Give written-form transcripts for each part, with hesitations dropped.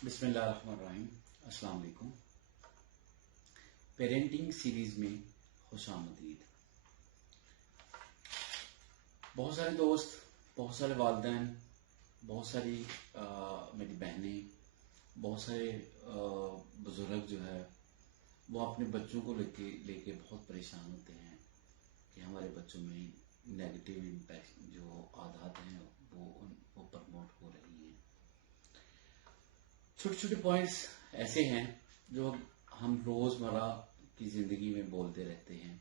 बिस्मिल्लाहिर्रहमानिर्रहीम। अस्सलाम वालेकुम। पेरेंटिंग सीरीज में खुशामदीद। बहुत सारे दोस्त, बहुत सारे वालिदैन, बहुत सारी मेरी बहनें, बहुत सारे बुजुर्ग जो है वो अपने बच्चों को लेके बहुत परेशान होते हैं कि हमारे बच्चों में नेगेटिव इम्पैक्ट जो आदत हैं वो प्रमोट हो रही हैं। छोटे छोटे पॉइंट्स ऐसे हैं जो हम रोज़मर्रा की ज़िंदगी में बोलते रहते हैं,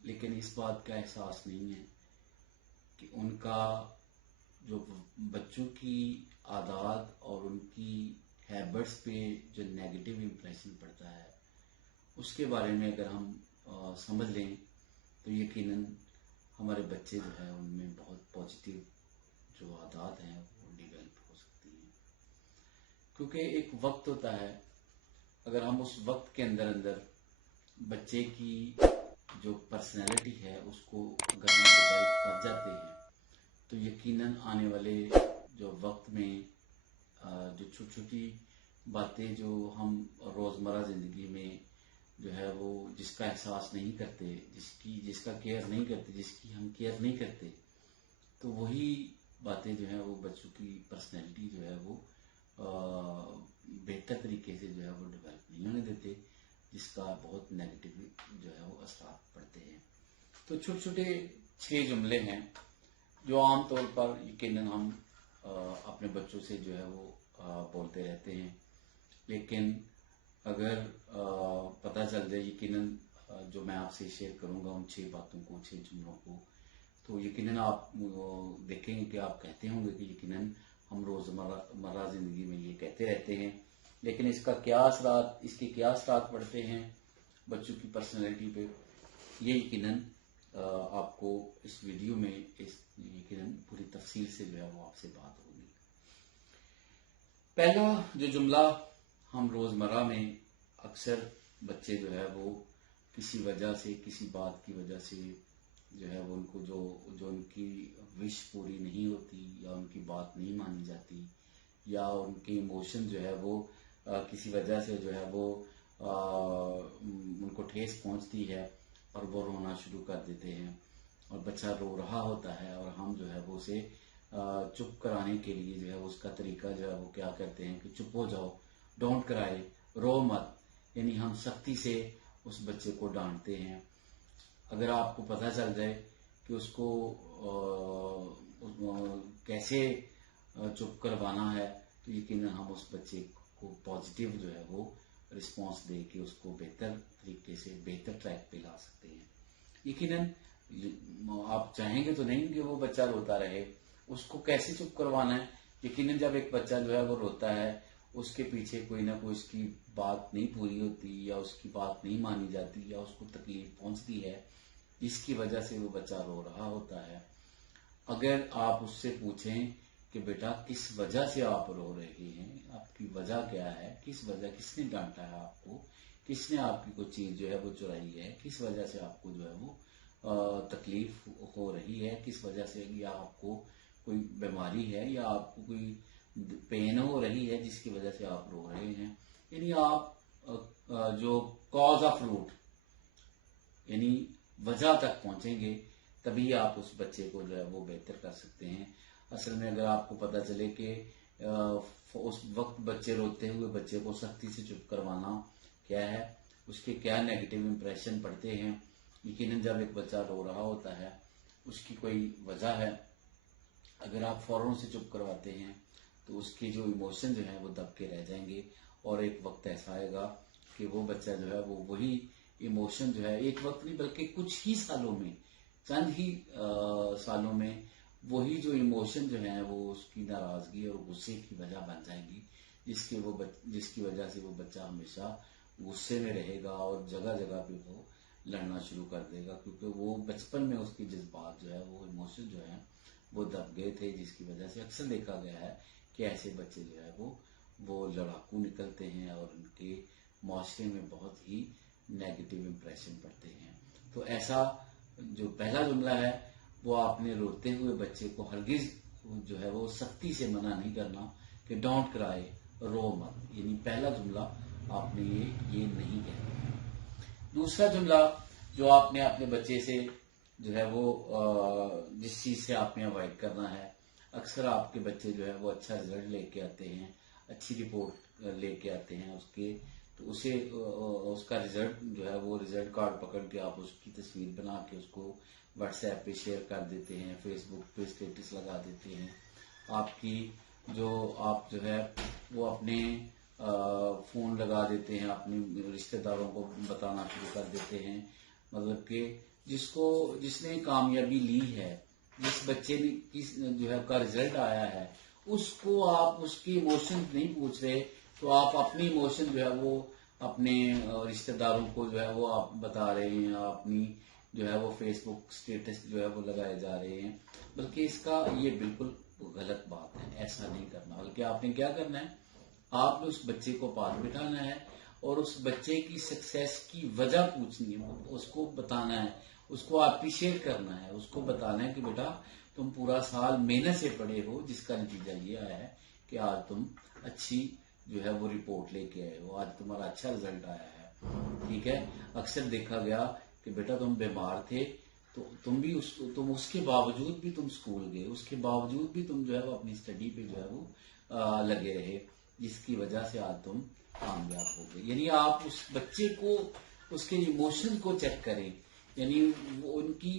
लेकिन इस बात का एहसास नहीं है कि उनका जो बच्चों की आदत और उनकी हैबिट्स पे जो नेगेटिव इम्प्रेशन पड़ता है उसके बारे में अगर हम समझ लें तो यकीनन हमारे बच्चे जो है उनमें बहुत पॉजिटिव जो आदत हैं वो डेवलप हो सकती हैं। क्योंकि एक वक्त होता है, अगर हम उस वक्त के अंदर अंदर बच्चे की जो पर्सनैलिटी है उसको अगर हम डेवलप कर जाते हैं तो यकीनन आने वाले जो वक्त में जो छोटी छोटी बातें जो हम रोज़मर्रा ज़िंदगी में जो है वो जिसका एहसास नहीं करते, जिसका केयर नहीं करते, जिसकी हम केयर नहीं करते, तो वही बातें जो है वो बच्चों की पर्सनैलिटी जो है वो बेहतर तरीके से जो है वो डेवलप नहीं होने देते, जिसका बहुत नेगेटिव जो है वो असर पड़ते हैं। तो छोटे छोटे 6 जुमले हैं जो आम तौर पर यकीनन हम अपने बच्चों से जो है वो बोलते रहते हैं, लेकिन अगर पता चल जाए यकीनन जो मैं आपसे शेयर करूंगा उन 6 बातों को, 6 जुमलों को, तो यकीनन आप देखेंगे कि आप कहते होंगे कि यकीनन हम रोज़मर्रा ज़िंदगी में ये कहते रहते हैं, लेकिन इसके क्या असरात पड़ते हैं बच्चों की पर्सनैलिटी पे, ये यकीनन आपको इस वीडियो में यकीनन पूरी तफसील से जो है वो आपसे बात होगी। पहला जो जुमला, हम रोज़मर्रा में अक्सर बच्चे जो है वो किसी वजह से, किसी बात की वजह से जो है वो उनको जो उनकी विश पूरी नहीं होती या उनकी बात नहीं मानी जाती या उनके इमोशन जो है वो किसी वजह से जो है वो उनको ठेस पहुंचती है और वो रोना शुरू कर देते हैं और बच्चा रो रहा होता है और हम जो है वो उसे चुप कराने के लिए जो है उसका तरीका जो है वो क्या करते हैं कि चुप हो जाओ, डोंट क्राई, रो मत, यानी हम सख्ती से उस बच्चे को डांटते हैं। अगर आपको पता चल जाए कि उसको कैसे चुप करवाना है तो यकीनन हम उस बच्चे को पॉजिटिव जो है वो रिस्पांस दे के उसको बेहतर तरीके से बेहतर ट्रैक पे ला सकते हैं। यकीनन आप चाहेंगे तो नहीं कि वो बच्चा रोता रहे, उसको कैसे चुप करवाना है। यकीनन जब एक बच्चा जो है वो रोता है उसके पीछे कोई ना कोई उसकी बात नहीं पूरी होती या उसकी बात नहीं मानी जाती या उसको तकलीफ पहुंचती है जिसकी वजह से वो बच्चा रो रहा होता है। अगर आप उससे पूछें कि बेटा किस वजह से आप रो रहे हैं, आपकी वजह क्या है, किसने डांटा है आपको, किसने आपकी कोई चीज जो है वो चुराई है, किस वजह से आपको जो है वो तकलीफ हो रही है, किस वजह से, या आपको कोई बीमारी है या आपको कोई पेन हो रही है जिसकी वजह से आप रो रहे हैं, यानी आप जो कॉज ऑफ रूट यानी वजह तक पहुंचेंगे तभी आप उस बच्चे को जो है वो बेहतर कर सकते हैं। असल में अगर आपको पता चले कि उस वक्त बच्चे रोते हुए बच्चे को सख्ती से चुप करवाना क्या है, उसके क्या नेगेटिव इम्प्रेशन पड़ते हैं, यकीनन जब एक बच्चा रो रहा होता है उसकी कोई वजह है, अगर आप फौरन से चुप करवाते हैं तो उसके जो इमोशन जो है वो दब के रह जाएंगे और एक वक्त ऐसा आएगा कि वो बच्चा जो है वो वही इमोशन जो है एक वक्त नहीं बल्कि कुछ ही सालों में, चंद ही सालों में वही जो इमोशन जो है वो उसकी नाराजगी और गुस्से की वजह बन जाएंगी, जिसकी वजह से वो बच्चा हमेशा गुस्से में रहेगा और जगह जगह पे वो लड़ना शुरू कर देगा, क्योंकि वो बचपन में उसकी जज्बात जो है वो इमोशन जो है वो दब गए थे, जिसकी वजह से अक्सर देखा गया है कि ऐसे बच्चे जो है वो लड़ाकू निकलते हैं और उनके माशरे में बहुत ही नेगेटिव इम्प्रेशन पड़ते हैं। तो ऐसा जो पहला जुमला है वो आपने रोते हुए बच्चे को हरगिज जो है वो सख्ती से मना नहीं करना कि डोंट क्राई, रो मत, यानी पहला जुमला आपने ये नहीं कहना है। दूसरा जुमला जो आपने अपने बच्चे से जो है वो जिस चीज से आपने अवॉइड करना है, अक्सर आपके बच्चे जो है वो अच्छा रिजल्ट लेके आते हैं, अच्छी रिपोर्ट लेके आते हैं उसके, तो उसे उसका रिजल्ट जो है वो रिजल्ट कार्ड पकड़ के आप उसकी तस्वीर बना के उसको व्हाट्सएप पे शेयर कर देते हैं, फेसबुक पे स्टेटस लगा देते हैं। आपकी जो आप जो है वो अपने फोन लगा देते हैं, अपने रिश्तेदारों को बताना शुरू कर देते हैं। मतलब कि जिसने कामयाबी ली है, जिस बच्चे ने किस जो है का रिजल्ट आया है, उसको आप उसके इमोशन नहीं पूछ रहे, तो आप अपनी इमोशन जो है वो अपने रिश्तेदारों को जो है वो आप बता रहे हैं, अपनी जो है वो फेसबुक स्टेटस जो है वो लगाए जा रहे हैं। बल्कि इसका ये बिल्कुल गलत बात है, ऐसा नहीं करना। बल्कि आपने क्या करना है, आपने उस बच्चे को पास बिठाना है और उस बच्चे की सक्सेस की वजह पूछनी है, उसको बताना है, उसको अप्रिशिएट करना है, उसको बताना है कि बेटा तुम पूरा साल मेहनत से पढ़े हो, जिसका नतीजा ये आया है कि आज तुम अच्छी जो है वो रिपोर्ट लेके आए हो, आज तुम्हारा अच्छा रिजल्ट आया है। ठीक है, अक्सर देखा गया कि बेटा तुम बीमार थे, तो तुम उसके बावजूद भी तुम स्कूल गए, उसके बावजूद भी तुम जो है वो अपनी स्टडी पे जो है वो लगे रहे, जिसकी वजह से आज तुम कामयाब हो गए। यानी आप उस बच्चे को उसके इमोशन को चेक करें, यानी उनकी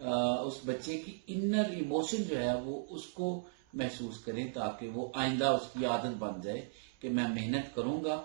उस बच्चे की इनर इमोशन जो है वो उसको महसूस करें, ताकि वो आइंदा उसकी आदत बन जाए कि मैं मेहनत करूंगा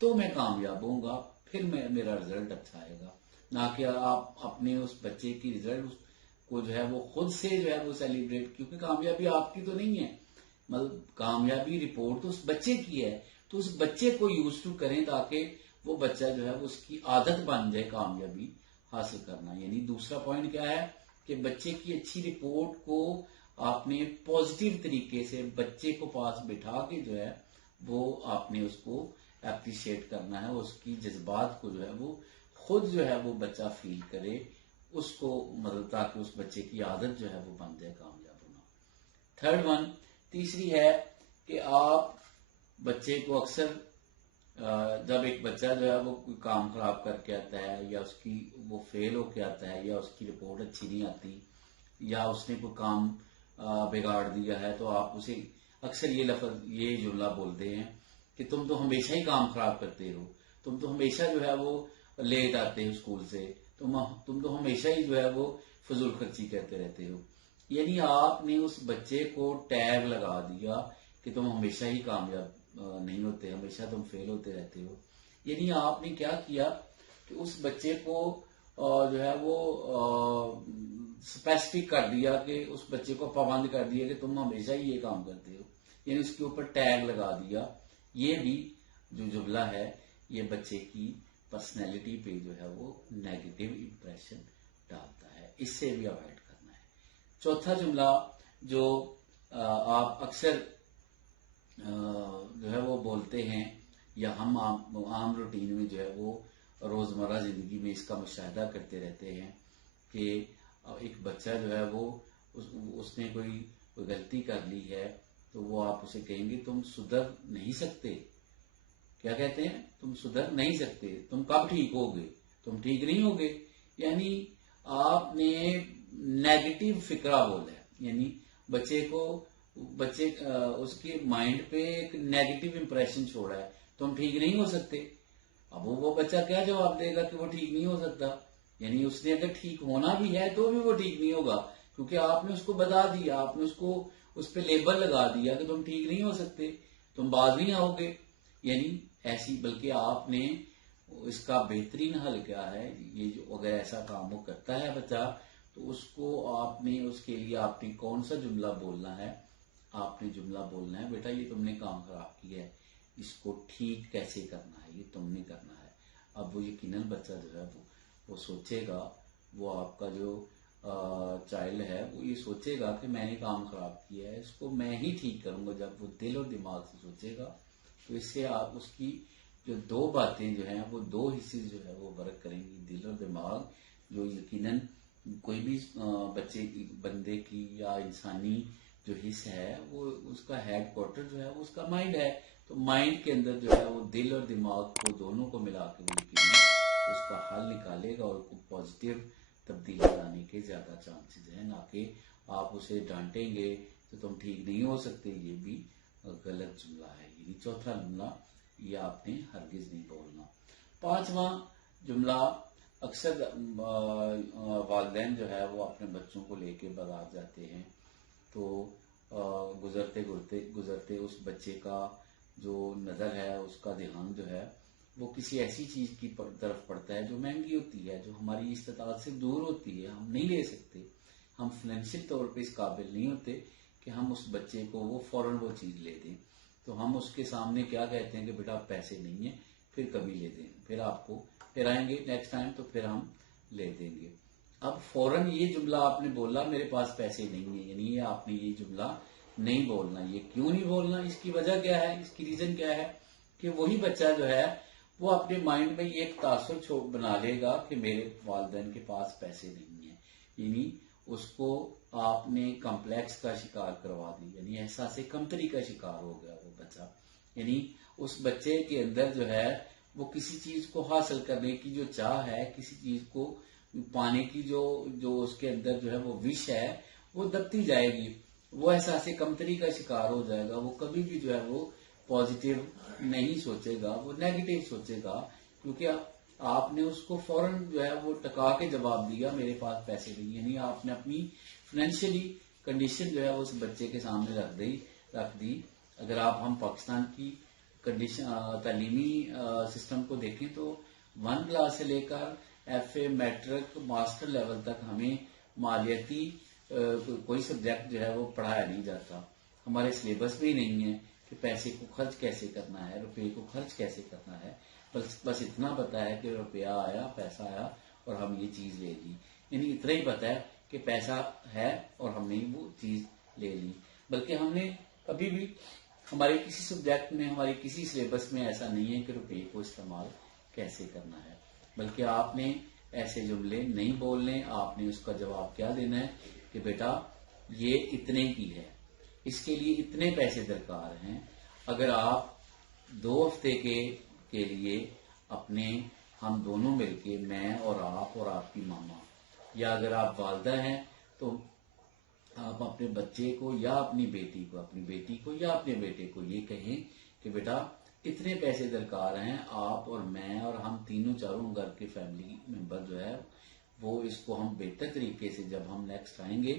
तो मैं कामयाब होऊंगा, फिर मेरा रिजल्ट अच्छा आएगा। ना कि आप अपने उस बच्चे की रिजल्ट को जो है वो खुद से जो है वो सेलिब्रेट, क्योंकि कामयाबी आपकी तो नहीं है, मतलब कामयाबी रिपोर्ट तो उस बच्चे की है, तो उस बच्चे को यूज टू करें ताकि वो बच्चा जो है वो उसकी आदत बन जाए कामयाबी हासिल करना। यानी दूसरा पॉइंट क्या है कि बच्चे की अच्छी रिपोर्ट को आपने पॉजिटिव तरीके से बच्चे को पास बिठा के जो है वो आपने उसको अप्रिशिएट करना है, उसकी जज्बात को जो है वो खुद जो है वो बच्चा फील करे, उसको मतलब ताकि उस बच्चे की आदत जो है वो बन जाए कामयाब होना। थर्ड वन, तीसरी है कि आप बच्चे को अक्सर जब एक बच्चा जो है वो कोई काम खराब करके आता है, या उसकी वो फेल होके आता है, या उसकी रिपोर्ट अच्छी नहीं आती, या उसने कोई काम बिगाड़ दिया है, तो आप उसे अक्सर ये जुमला बोलते हैं कि तुम तो हमेशा ही काम खराब करते हो, तुम तो हमेशा जो है वो लेट आते हो स्कूल से, तुम तो हमेशा ही जो है वो फजूल खर्ची करते रहते हो। यानी आपने उस बच्चे को टैग लगा दिया कि तुम हमेशा ही कामयाब नहीं होते, हमेशा तुम फेल होते रहते हो। यानी आपने क्या किया कि उस बच्चे को जो है वो स्पेसिफिक कर दिया, कि उस बच्चे को पाबंद कर दिया कि तुम हमेशा ही ये काम करते हो, यानी उसके ऊपर टैग लगा दिया। ये भी जो जुमला है ये बच्चे की पर्सनैलिटी पे जो है वो नेगेटिव इंप्रेशन डालता है, इससे भी अवॉइड करना है। चौथा जुमला जो आप अक्सर जो है वो बोलते हैं, या हम आम रूटीन में जो है वो रोजमर्रा जिंदगी में इसका मुशाहिदा करते रहते हैं कि एक बच्चा जो है वो उसने कोई गलती कर ली है, तो वो आप उसे कहेंगे तुम सुधर नहीं सकते। क्या कहते हैं? तुम सुधर नहीं सकते, तुम कब ठीक होगे, तुम ठीक नहीं होगे। यानी आपने नेगेटिव फिक्रा बोला है, यानी बच्चे उसके माइंड पे एक नेगेटिव इंप्रेशन छोड़ा है, तुम ठीक नहीं हो सकते। अब वो बच्चा क्या जवाब देगा कि वो ठीक नहीं हो सकता। यानी उसने अगर ठीक होना भी है तो भी वो ठीक नहीं होगा, क्योंकि आपने उसको बता दिया, आपने उसको उस पर लेबल लगा दिया कि तुम ठीक नहीं हो सकते, तुम बाज नहीं आओगे। यानी ऐसी, बल्कि आपने इसका बेहतरीन हल क्या है, ये जो अगर ऐसा काम वो करता है बच्चा, तो उसको आपने उसके लिए आपने कौन सा जुमला बोलना है, आपने जुमला बोलना है बेटा ये तुमने काम खराब किया है, इसको ठीक कैसे करना है ये तुमने करना है। अब वो यकीनन बच्चा जो है वो सोचेगा, वो आपका जो चाइल्ड है वो ये सोचेगा कि मैंने काम खराब किया है, इसको मैं ही ठीक करूंगा। जब वो दिल और दिमाग से सोचेगा तो इससे आप उसकी जो दो बातें जो हैं वो दो हिस्से जो है वो वर्क करेंगी, दिल और दिमाग, जो यकीनन कोई भी बच्चे की, बंदे की या इंसानी जो हिस्सा है वो उसका हेड क्वार्टर जो है वो उसका माइंड है। تو مائنڈ کے اندر جو ہے وہ دل اور دماغ کو دونوں کو ملا کے وہ یقیناً اس کا حل نکالے گا اور پازیٹیو تبدیلی لانے کے زیادہ چانسز ہیں، نہ کہ آپ اسے ڈانٹیں گے تو تم ٹھیک نہیں ہو سکتے، یہ بھی غلط جملہ ہے۔ یعنی چوتھا جملہ یہ آپ نے ہرگز نہیں بولنا۔ پانچواں جملہ، اکثر والدین جو ہے وہ اپنے بچوں کو لے کے بازار جاتے ہیں تو گزرتے اس بچے کا جو نظر ہے، اس کا دھیان جو ہے وہ کسی ایسی چیز کی طرف پڑتا ہے جو مہنگی ہوتی ہے، جو ہماری استطاعت سے دور ہوتی ہے، ہم نہیں لے سکتے، ہم فائنینشیل طور پہ اس قابل نہیں ہوتے کہ ہم اس بچے کو وہ فوراً وہ چیز لے دیں۔ تو ہم اس کے سامنے کیا کہتے ہیں کہ بیٹا پیسے نہیں ہیں، پھر کبھی لے دیں، پھر آئیں گے نیکسٹ ٹائم تو پھر ہم لے دیں گے۔ اب فوراً یہ جملہ آپ نے بولا میرے پاس پیسے نہیں ہیں، یعنی آپ نے یہ جملہ نہیں بولنا۔ یہ کیوں نہیں بولنا، اس کی وجہ کیا ہے، اس کی ریزن کیا ہے کہ وہی بچہ جو ہے وہ اپنے مائنڈ میں یہ ایک تاثر بنا لے گا کہ میرے والدین کے پاس پیسے نہیں ہیں، یعنی اس کو آپ نے کمپلیکس کا شکار کروا دی، یعنی احساس کمتری کا شکار ہو گیا وہ بچہ۔ یعنی اس بچے کے اندر جو ہے وہ کسی چیز کو حاصل کرنے کی جو چاہ ہے، کسی چیز کو پانے کی جو اس کے اندر جو ہے وہ وش ہے وہ دبتی جائے گی، وہ احساس کمتری کا شکار ہو جائے گا، وہ کبھی بھی جو ہے وہ پازیٹیو نہیں سوچے گا، وہ نیگیٹو سوچے گا، کیونکہ آپ نے اس کو فوراً جو ہے وہ ٹکا کے جواب دیا میرے پاس پیسے نہیں، یعنی آپ نے اپنی فائنینشیلی کنڈیشن جو ہے اس بچے کے سامنے رکھ دی۔ اگر ہم پاکستان کی کنڈیشن تعلیمی سسٹم کو دیکھیں تو 1 کلاس سے لے کر F A, matric, master level تک ہمیں مالیاتی کوئی سبجیکٹ جو ہے وہ پڑھایا نہیں جاتا، ہمارے سلیبس میں ہی نہیں ہے کہ پیسے کو خرچ کیسے کرنا ہے، روپے کو خرچ کیسے کرنا ہے، بس اتنا پتا ہے کہ روپیہ آیا، پیسہ آیا اور ہم یہ چیز لے لی، یعنی اتنا ہی پتا ہے کہ پیسہ ہے اور ہم نے وہ چیز لے لی، بلکہ ہم نے کبھی بھی ہمارے کسی سبجیکٹ میں، ہماری کسی سلیبس میں ایسا نہیں ہے کہ روپے کو استعمال کیسے کرنا ہے، بلکہ آپ نے ایسے جملے نہیں بولنے، آپ نے اس کا جواب کیا دینا ہے کہ بیٹا یہ اتنے کی ہے، اس کے لیے اتنے پیسے درکار ہیں، اگر آپ 2 ہفتے کے لیے اپنے ہم دونوں مل کے، میں اور آپ کی ماما، یا اگر آپ والدہ ہیں تو آپ اپنے بچے کو یا اپنی بیٹی کو یا اپنے بیٹے کو یہ کہیں کہ بیٹا اتنے پیسے درکار ہیں، آپ اور میں اور ہم تینوں چاروں گھر کے فیملی ممبر جو ہے وہ اس کو ہم بہتر طریقے سے جب ہم نیکسٹ آئیں گے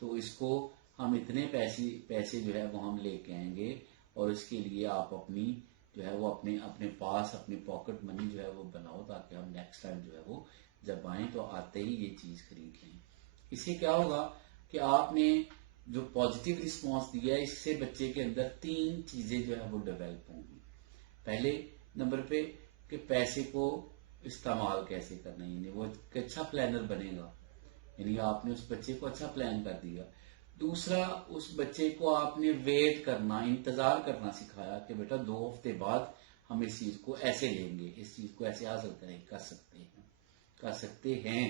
تو اس کو ہم اتنے پیسے جو ہے وہ ہم لے کے آئیں گے، اور اس کے لیے آپ اپنی جو ہے وہ اپنے پاس اپنی پاکٹ منی جو ہے وہ بناؤ، تاکہ ہم نیکسٹ ٹائم جو ہے وہ جب آئیں تو آتے ہی یہ چیز خرید لیں۔ اس سے کیا ہوگا کہ آپ نے جو پازیٹیو رسپانس دیا ہے، اس سے بچے کے اندر 3 چیزیں جو ہے وہ ڈیولپ ہوں گی۔ پہلے نمبر پہ کہ پیسے کو استعمال کیسے کرنا ہے، یعنی وہ ایک اچھا پلانر بنے گا، یعنی آپ نے اس بچے کو اچھا پلان کر دیا۔ دوسرا، اس بچے کو آپ نے ویٹ کرنا، انتظار کرنا سکھایا کہ بیٹا 2 ہفتے بعد ہم اس چیز کو ایسے لیں گے، اس چیز کو ایسے حاصل کر سکتے ہیں۔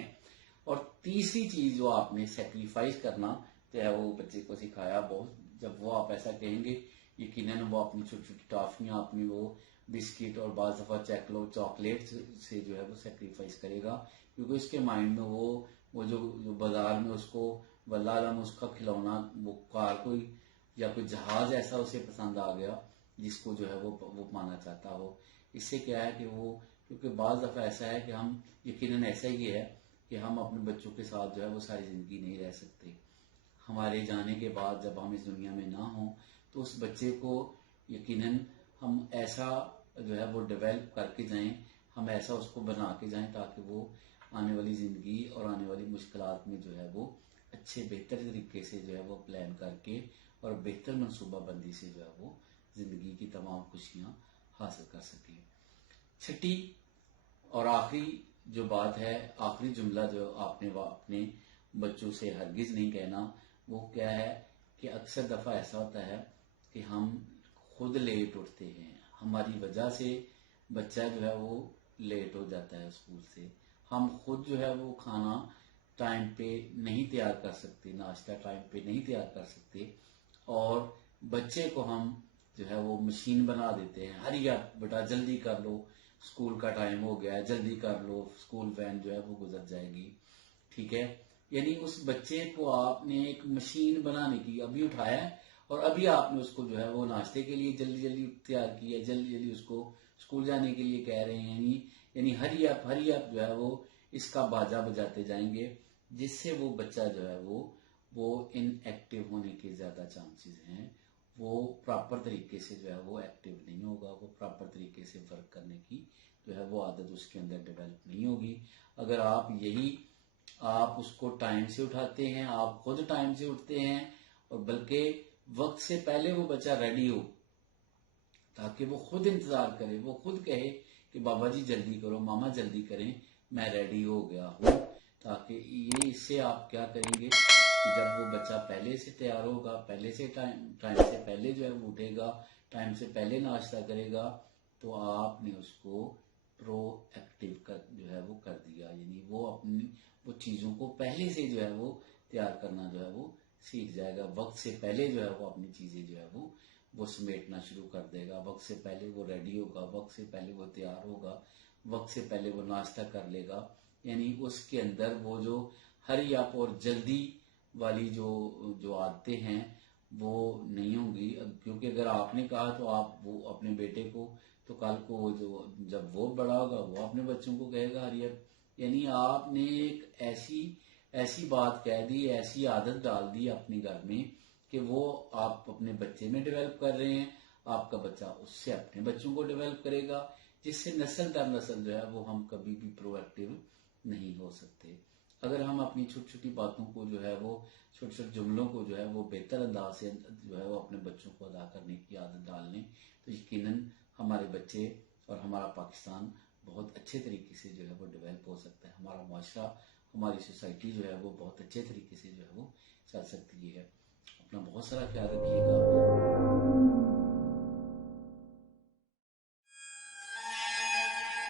اور تیسری چیز جو آپ نے سیکریفائز کرنا جو ہے وہ بچے کو سکھایا، بہت جب وہ آپ ایسا کہیں گے یقیناً وہ اپنی چھوٹی چھوٹی ٹافیاں، اپنی وہ بسکٹ اور بعض دفعہ چاکلیٹ سے جو ہے وہ سیکریفائز کرے گا، کیونکہ اس کے مائنڈ میں وہ جو بازار میں اس کو واللہ علم اس کا کھلونا، وہ کار کوئی یا کوئی جہاز ایسا اسے پسند آ گیا جس کو جو ہے وہ پانا چاہتا ہو۔ اس سے کیا ہے کہ وہ، کیونکہ بعض دفعہ ایسا ہے کہ ہم یقیناً ایسا ہی ہے کہ ہم اپنے بچوں کے ساتھ جو ہے وہ ساری زندگی نہیں رہ سکتے، ہمارے جانے کے بعد جب ہم اس دنیا میں نہ ہوں تو اس بچے کو یقیناً ہم ایسا جو ہے وہ ڈیولپ کر کے جائیں، ہم ایسا اس کو بنا کے جائیں تاکہ وہ آنے والی زندگی اور آنے والی مشکلات میں جو ہے وہ اچھے بہتر طریقے سے جو ہے وہ پلان کر کے اور بہتر منصوبہ بندی سے جو ہے وہ زندگی کی تمام خوشیاں حاصل کر سکیں۔ چھٹی اور آخری جو بات ہے، آخری جملہ جو آپ نے اپنے بچوں سے ہرگز نہیں کہنا، وہ کیا ہے کہ اکثر دفعہ ایسا ہوتا ہے کہ ہم خود لیٹ اٹھتے ہیں، ہماری وجہ سے بچہ جو ہے وہ لیٹ ہو جاتا ہے اسکول سے، ہم خود جو ہے وہ کھانا ٹائم پہ نہیں تیار کر سکتے، ناشتہ ٹائم پہ نہیں تیار کر سکتے، اور بچے کو ہم जो है वो मशीन बना देते हैं। हरी अप बेटा, जल्दी कर लो, स्कूल का टाइम हो गया है, जल्दी कर लो, स्कूल वैन जो है वो गुजर जाएगी। ठीक है, यानी उस बच्चे को आपने एक मशीन बनाने की अभी उठाया है और अभी आपने उसको जो है वो नाश्ते के लिए जल्दी जल्दी तैयार किया, जल्दी जल्दी उसको स्कूल जाने के लिए कह रहे हैं। यानी हरी अप जो है वो इसका बाजा बजाते जाएंगे, जिससे वो बच्चा जो है वो इनएक्टिव होने के ज्यादा चांसेस हैं। वो प्रॉपर तरीके से जो है वो एक्टिव नहीं होगा, वो प्रॉपर तरीके से वर्क करने की जो है वो आदत उसके अंदर डेवलप नहीं होगी। अगर आप उसको टाइम से उठाते हैं, आप खुद टाइम से उठते हैं और बल्कि वक्त से पहले वो बच्चा रेडी हो, ताकि वो खुद इंतजार करे, वो खुद कहे कि बाबा जी जल्दी करो, मामा जल्दी करें, मैं रेडी हो गया हूँ। ताकि ये इससे आप क्या करेंगे कि जब वो बच्चा पहले से तैयार होगा, पहले से टाइम से पहले जो है वो उठेगा, टाइम से पहले नाश्ता करेगा, तो आपने उसको प्रो एक्टिव जो है वो कर दिया। यानी वो चीजों को पहले से जो है वो तैयार करना जो है वो सीख जाएगा। वक्त से पहले जो है वो अपनी चीजें जो है वो समेटना शुरू कर देगा। वक्त से पहले वो रेडी होगा, वक्त से पहले वो तैयार होगा, वक्त से पहले वो नाश्ता कर लेगा। यानी उसके अंदर वो जो हरी अप और जल्दी वाली जो आदतें हैं वो नहीं होंगी। क्योंकि अगर आपने कहा तो आप वो अपने बेटे को, तो कल को जब वो बड़ा होगा वो अपने बच्चों को कहेगा हरी अप। यानी आपने एक ऐसी बात कह दी, ऐसी आदत डाल दी अपने घर में कि वो आप अपने बच्चे में डेवलप कर रहे हैं, आपका बच्चा उससे अपने बच्चों को डेवलप करेगा, जिससे नस्ल दर नस्ल जो है वो हम कभी भी प्रोएक्टिव नहीं हो सकते। अगर हम अपनी छोटी छोटी बातों को जो है वो छोटे छोटे जुमलों को जो है वो बेहतर अंदाज से जो है वो अपने बच्चों को अदा करने की आदत डाल लें, तो यकीनन हमारे बच्चे और हमारा पाकिस्तान बहुत अच्छे तरीके से जो है वो डेवलप हो सकता है। हमारा माशरा, हमारी सोसाइटी जो है वो बहुत अच्छे तरीके से जो है वो चल सकती है। अपना बहुत सारा ख्याल रखिएगा।